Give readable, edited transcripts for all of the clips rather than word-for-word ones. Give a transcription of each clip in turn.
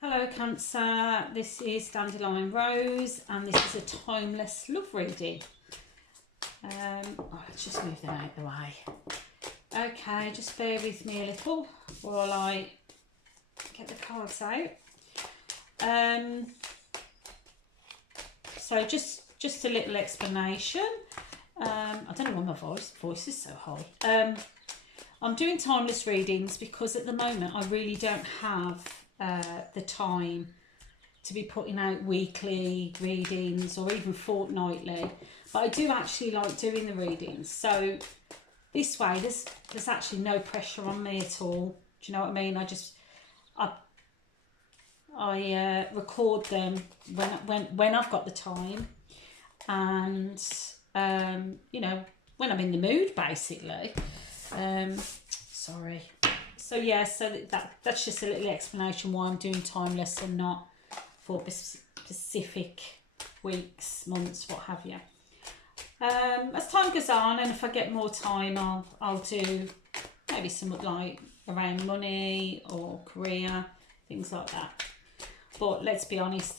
Hello Cancer, this is Dandelion Rose and this is a timeless love reading. Let's just move them out of the way. Okay, just bear with me a little while I get the cards out. So just a little explanation. I don't know why my voice is so high. I'm doing timeless readings because at the moment I really don't have the time to be putting out weekly readings or even fortnightly, but I do actually like doing the readings. So this way there's actually no pressure on me at all. Do you know what I mean? I record them when I've got the time, and you know, when I'm in the mood, basically. Sorry. So yeah, so that's just a little explanation why I'm doing timeless and not for specific weeks, months, what have you. As time goes on, and if I get more time, I'll do maybe something like around money or career, things like that. But let's be honest,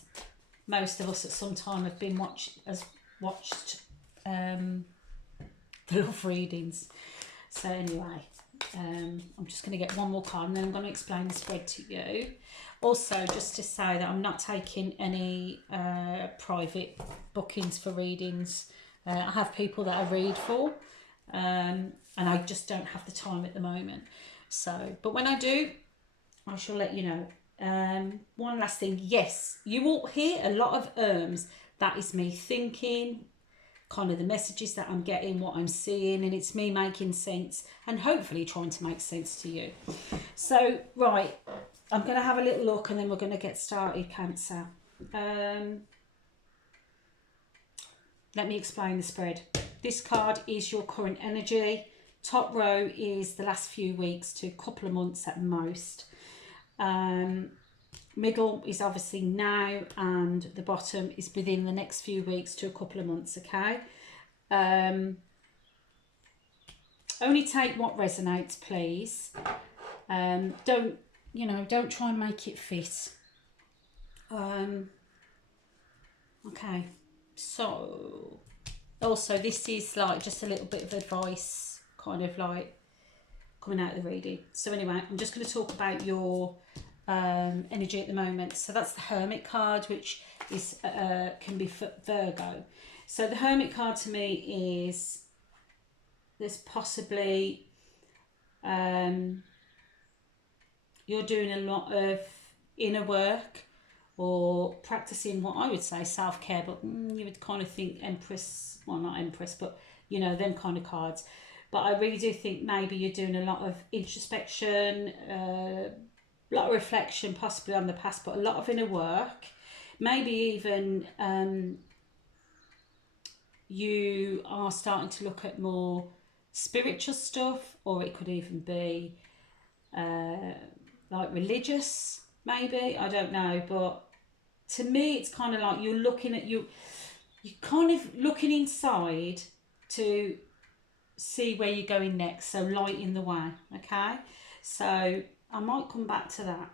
most of us at some time have been watched the love readings. So anyway. I'm just going to get one more card and then I'm going to explain the spread to you. Also, just to say that I'm not taking any private bookings for readings. I have people that I read for, and I just don't have the time at the moment. So, but when I do, I shall let you know. One last thing. Yes, you will hear a lot of ums. That is me thinking, kind of the messages that I'm getting, what I'm seeing, and it's me making sense and hopefully trying to make sense to you. So, right, I'm going to have a little look and then we're going to get started, Cancer. Let me explain the spread. This card is your current energy. Top row is the last few weeks to a couple of months at most. Middle is obviously now, and the bottom is within the next few weeks to a couple of months, okay? Only take what resonates, please. Don't try and make it fit. Okay, so also this is like just a little bit of advice, kind of like coming out of the reading. So anyway, I'm just going to talk about your energy at the moment. So that's the Hermit card, which is can be for Virgo. So the Hermit card to me is there's possibly you're doing a lot of inner work or practicing what I would say self-care, but you would kind of think Empress, well, not Empress, but you know, them kind of cards. But I really do think maybe you're doing a lot of introspection, a lot of reflection possibly on the past, but a lot of inner work. Maybe even you are starting to look at more spiritual stuff, or it could even be like religious, maybe, I don't know. But to me it's kind of like you're looking at you're kind of looking inside to see where you're going next, so lighting the way, okay? So I might come back to that.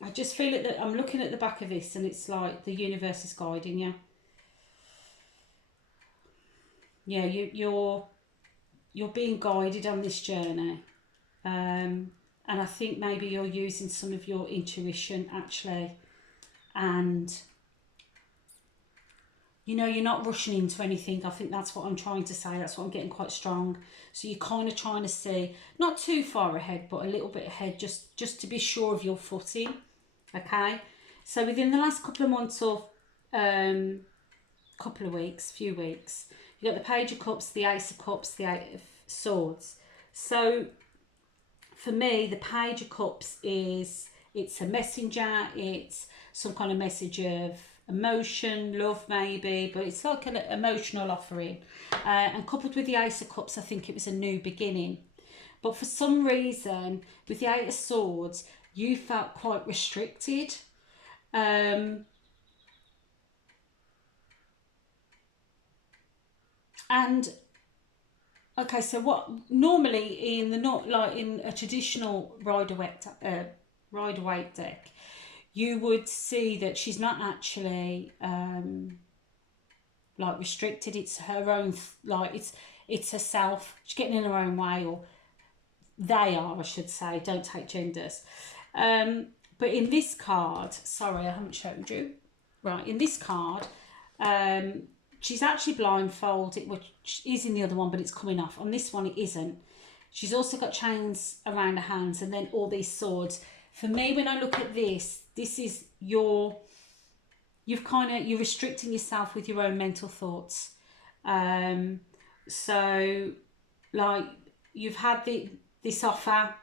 I just feel it that I'm looking at the back of this and it's like the universe is guiding you. Yeah, you're being guided on this journey. And I think maybe you're using some of your intuition actually, and you know, you're not rushing into anything. I think that's what I'm trying to say. That's what I'm getting quite strong. So you're kind of trying to see, not too far ahead, but a little bit ahead, just to be sure of your footing. Okay? So within the last couple of months or couple of weeks, few weeks, you've got the Page of Cups, the Ace of Cups, the Eight of Swords. So for me, the Page of Cups it's a messenger. It's some kind of message of emotion, love maybe, but it's like an emotional offering, and coupled with the Ace of Cups, I think it was a new beginning. But for some reason with the Eight of Swords you felt quite restricted, and Okay, so what normally in the not like in a traditional Rider-Waite deck, you would see that she's not actually like restricted. It's her own like it's herself. She's getting in her own way, or they are, I should say. Don't take genders. But in this card, sorry, I haven't showed you. Right, in this card, she's actually blindfolded, which is in the other one, but it's coming off. On this one, it isn't. She's also got chains around her hands, and then all these swords. For me, when I look at this is you're restricting yourself with your own mental thoughts. So like you've had this offer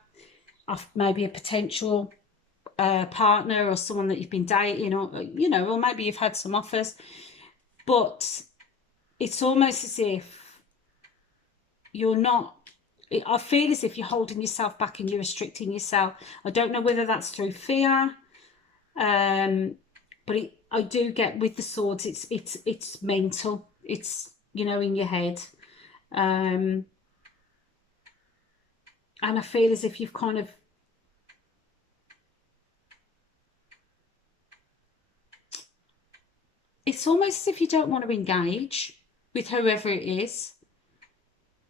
of maybe a potential partner or someone that you've been dating, or or maybe you've had some offers, but it's almost as if you're not. I feel as if you're holding yourself back and you're restricting yourself. I don't know whether that's through fear, but I do get with the swords. It's mental. It's in your head, and I feel as if you've kind of. It's almost as if you don't want to engage with whoever it is.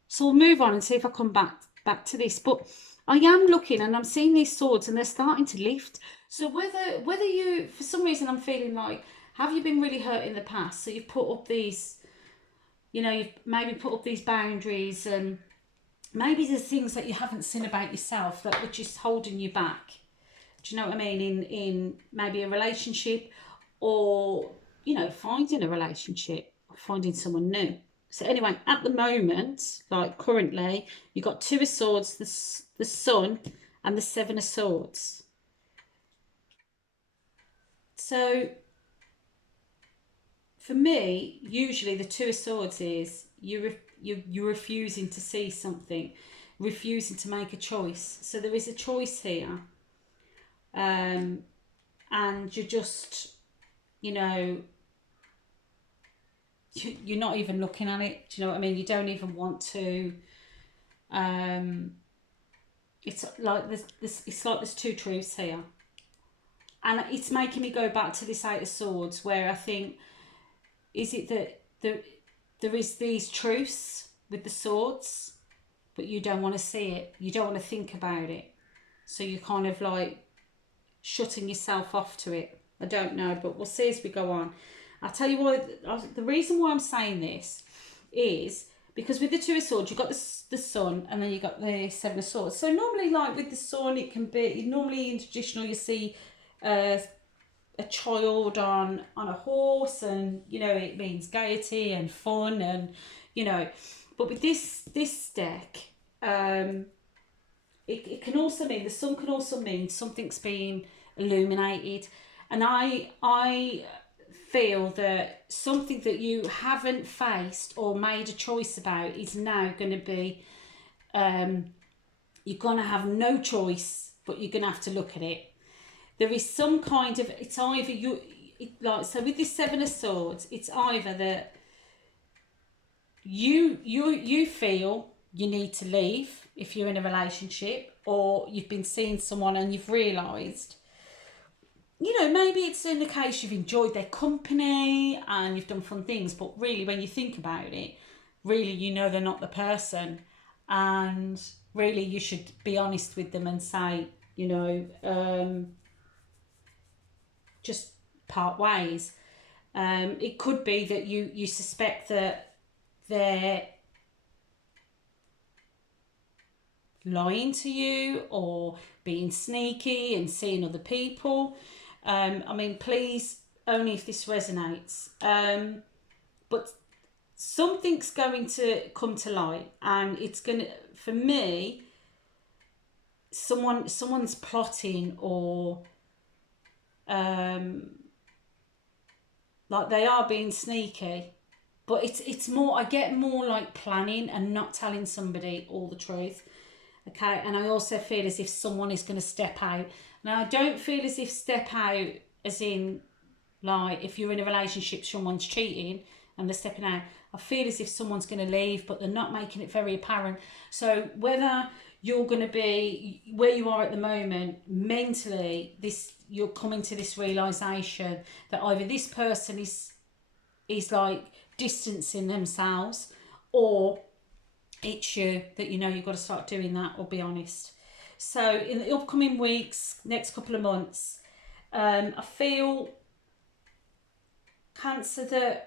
So we'll move on and see if I come back to this. But I am looking and I'm seeing these swords and they're starting to lift. So whether you, for some reason I'm feeling like, have you been really hurt in the past? So you've put up these, you've maybe put up these boundaries, and maybe there's things that you haven't seen about yourself that which is holding you back. Do you know what I mean? In maybe a relationship, or finding a relationship, or finding someone new. So anyway, at the moment, like currently, you've got 2 of Swords, the Sun, and the 7 of Swords. So for me, usually the 2 of Swords is you're refusing to see something, refusing to make a choice. So there is a choice here, and you're just, you're not even looking at it. Do you know what I mean? You don't even want to. It's like there's 2 truths here, and it's making me go back to this 8 of Swords, where I think, is it that there is these truths with the swords, but you don't want to see it, you don't want to think about it, so you're kind of like shutting yourself off to it. I don't know, but we'll see as we go on. I'll tell you what, the reason why I'm saying this is because with the 2 of Swords, you've got the Sun, and then you've got the 7 of Swords. So normally, like with the Sun, it can be, normally in traditional, you see a child on a horse, and, it means gaiety and fun, and, but with this deck, it can also mean, the Sun can also mean something's being illuminated. And I feel that something that you haven't faced or made a choice about is now going to be, you're going to have no choice, but you're going to have to look at it. There is some kind of, it's either so with this 7 of Swords, it's either that you feel you need to leave if you're in a relationship, or you've been seeing someone and you've realised, maybe it's in the case you've enjoyed their company and you've done fun things, but really when you think about it, really they're not the person, and really you should be honest with them and say, just part ways. It could be that you suspect that they're lying to you or being sneaky and seeing other people. I mean, please, only if this resonates. But something's going to come to light, and it's going to, for me, someone's plotting, or like they are being sneaky, but it's more, I get more like planning and not telling somebody all the truth. Okay, and I also feel as if someone is going to step out. Now, I don't feel as if step out as in, like, if you're in a relationship, someone's cheating and they're stepping out. I feel as if someone's going to leave, but they're not making it very apparent. So whether you're going to be where you are at the moment mentally, you're coming to this realization that either this person is like distancing themselves, or it's you that you've got to start doing that, or be honest. So in the upcoming weeks, next couple of months, I feel, Cancer, that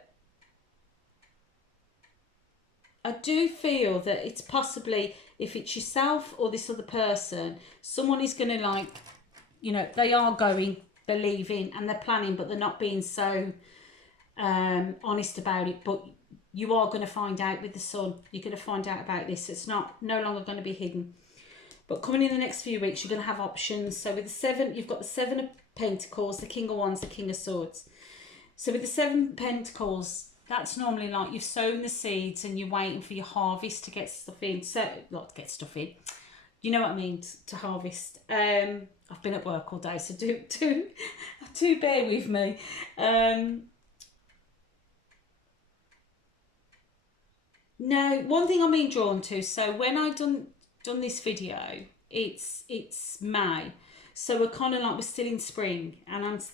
I do feel that it's possibly, if it's yourself or this other person, someone is going to like, they are going, they're leaving and they're planning, but they're not being so honest about it. But you are going to find out with the Sun. You're going to find out about this. It's no longer going to be hidden. But coming in the next few weeks, you're going to have options. So with the 7, you've got the 7 of Pentacles, the King of Wands, the King of Swords. So with the 7 Pentacles, that's normally like you've sown the seeds and you're waiting for your harvest to get stuff in. So, not to get stuff in. You know what I mean, to harvest. I've been at work all day, so do bear with me. Now, one thing I'm being drawn to, so when I done this video, it's May. So we're kind of like, we're still in spring, and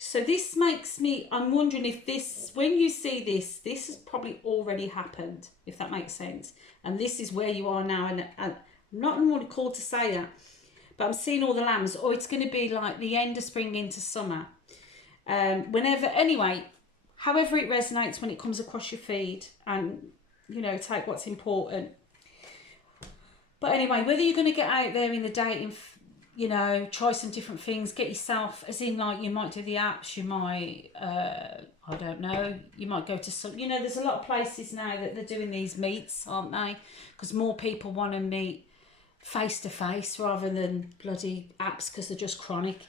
so this makes me, I'm wondering if this, when you see this has probably already happened, if that makes sense. And this is where you are now, and I'm not really called to say that, but I'm seeing all the lambs, or it's going to be like the end of spring into summer. Whenever, anyway, however it resonates when it comes across your feed, and, take what's important. But anyway, whether you're going to get out there in the dating, try some different things, get yourself, as in like you might do the apps, you might, I don't know, you might go to some, there's a lot of places now that they're doing these meets, aren't they? Because more people want to meet face to face rather than bloody apps, because they're just chronic.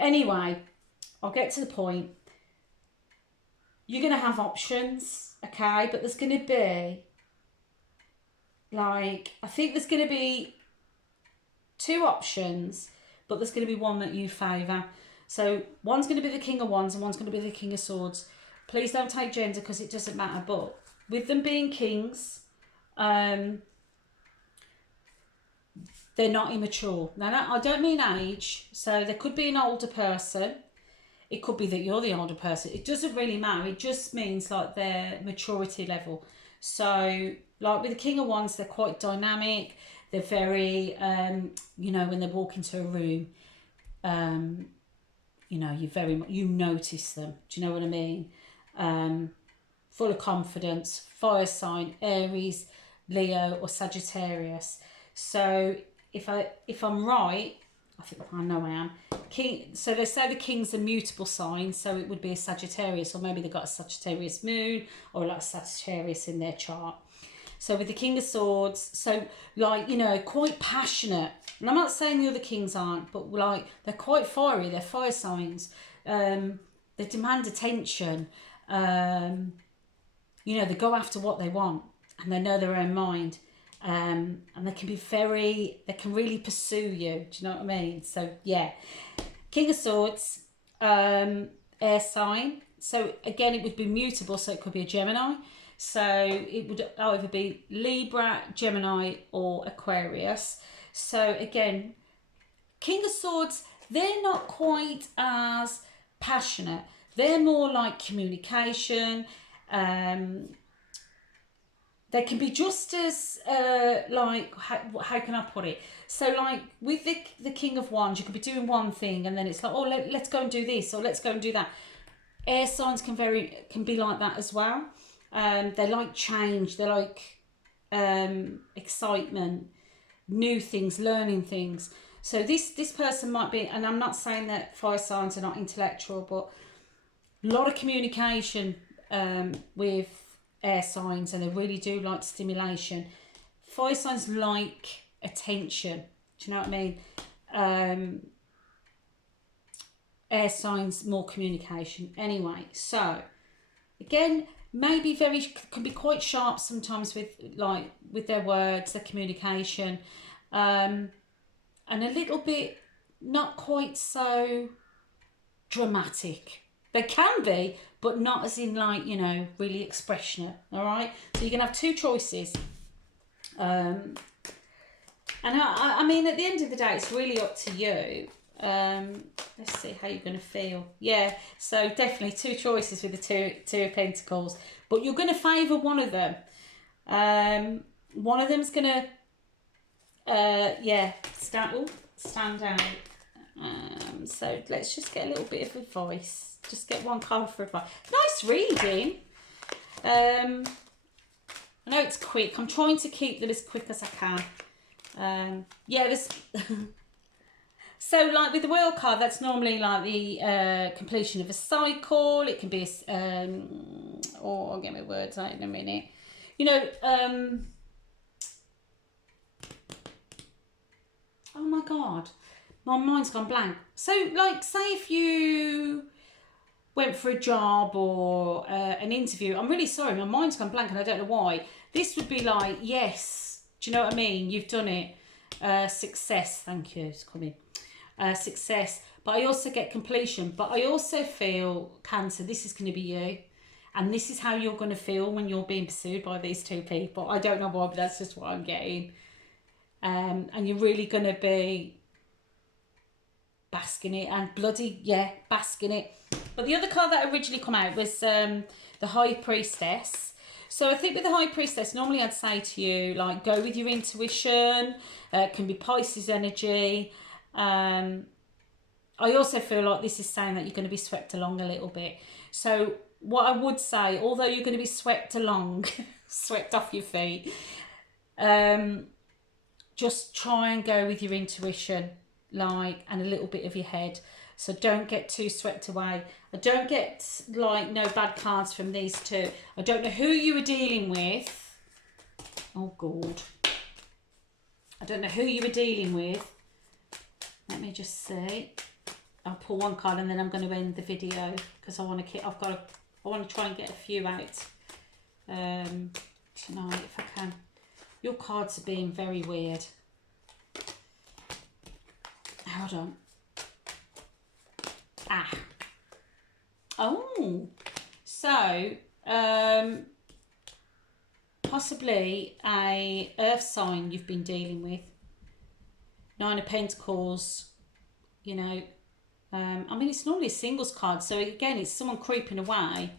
Anyway, I'll get to the point. You're going to have options, okay? But there's going to be, like, I think there's going to be 2 options, but there's going to be one that you favour. So one's going to be the King of Wands and one's going to be the King of Swords. Please don't take gender, because it doesn't matter. But with them being kings, they're not immature. Now, I don't mean age. So there could be an older person. It could be that you're the older person. It doesn't really matter. It just means like their maturity level. So like with the King of Wands, they're quite dynamic. They're very, when they walk into a room, you notice them. Do you know what I mean? Full of confidence, fire sign, Aries, Leo, or Sagittarius. So if I'm right, I think I know I am. So they say the King's a mutable sign, so it would be a Sagittarius, or maybe they've got a Sagittarius moon, or like a Sagittarius in their chart. So with the King of Swords, so like, quite passionate. And I'm not saying the other kings aren't, but like, they're quite fiery. They're fire signs. They demand attention. They go after what they want, and they know their own mind. And they can really pursue you. Do you know what I mean? So yeah, King of Swords, air sign. So again, it would be mutable, so it could be a Gemini. So it would either be Libra, Gemini, or Aquarius. So again, King of Swords, they're not quite as passionate. They're more like communication. They can be just as, how can I put it? So like with the King of Wands, you could be doing one thing, and then it's like, oh, let's go and do this, or let's go and do that. Air signs can be like that as well. They like change, they like excitement, new things, learning things. So this person might be, and I'm not saying that fire signs are not intellectual, but a lot of communication with air signs, and they really do like stimulation. Fire signs like attention. Do you know what I mean? Air signs more communication. Anyway, so again, maybe can be quite sharp sometimes with their words, their communication, and a little bit not quite so dramatic. They can be, but not as in like, you know, really expressing it. All right. So you can have two choices. And I mean, at the end of the day, it's really up to you. Let's see how you're going to feel. Yeah. So definitely two choices with the two of Pentacles, but you're going to favour one of them. One of them's going to, yeah, stand out. So let's just get a little bit of advice. Just get one card for advice. Nice reading. I know it's quick. I'm trying to keep them as quick as I can. Yeah, there's so like with the World card, that's normally like the completion of a cycle. It can be oh, I'll get my words out in a minute. You know, oh my God, my mind's gone blank. So like, say if you went for a job or an interview, I'm really sorry, my mind's gone blank and I don't know why. This would be like, yes, do you know what I mean? You've done it. Success, thank you, it's coming. Success, but I also get completion. But I also feel, Cancer, this is going to be you. And this is how you're going to feel when you're being pursued by these two people. I don't know why, but that's just what I'm getting. And you're really going to be basking it and bloody, yeah, basking it. But the other card that originally come out was the High Priestess. So I think with the High Priestess, normally I'd say to you, like, go with your intuition. It can be Pisces energy. I also feel like this is saying that you're going to be swept along a little bit. So what I would say, although you're going to be swept along, swept off your feet, just try and go with your intuition, like, and a little bit of your head. So don't get too swept away. I don't get, like, no bad cards from these two. I don't know who you were dealing with. Oh, God. I don't know who you were dealing with. Let me just see. I'll pull one card and then I'm going to end the video because I want to keep, I want to try and get a few out tonight if I can. Your cards are being very weird. Hold on. Ah. Oh. So, possibly a earth sign you've been dealing with. Nine of Pentacles, you know. I mean, it's normally a singles card. So, again, it's someone creeping away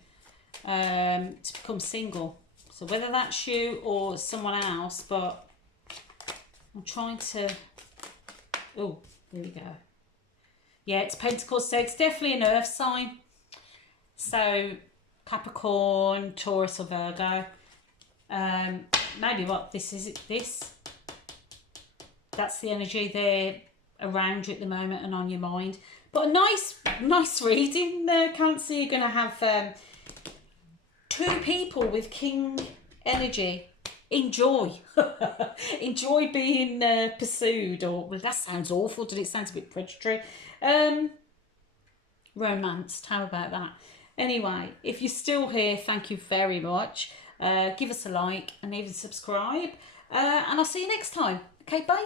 to become single. So, whether that's you or someone else, but I'm trying to... Oh, there we go. Yeah, it's Pentacles, so it's definitely an earth sign. So, Capricorn, Taurus or Virgo. Maybe what this is, this. That's the energy there around you at the moment and on your mind. But a nice reading there, Cancer. You're going to have two people with King energy. Enjoy. Enjoy being pursued. Or, well, that sounds awful. Did it sound a bit predatory? Romanced. How about that? Anyway, if you're still here, thank you very much. Give us a like and even subscribe. And I'll see you next time. Okay, bye.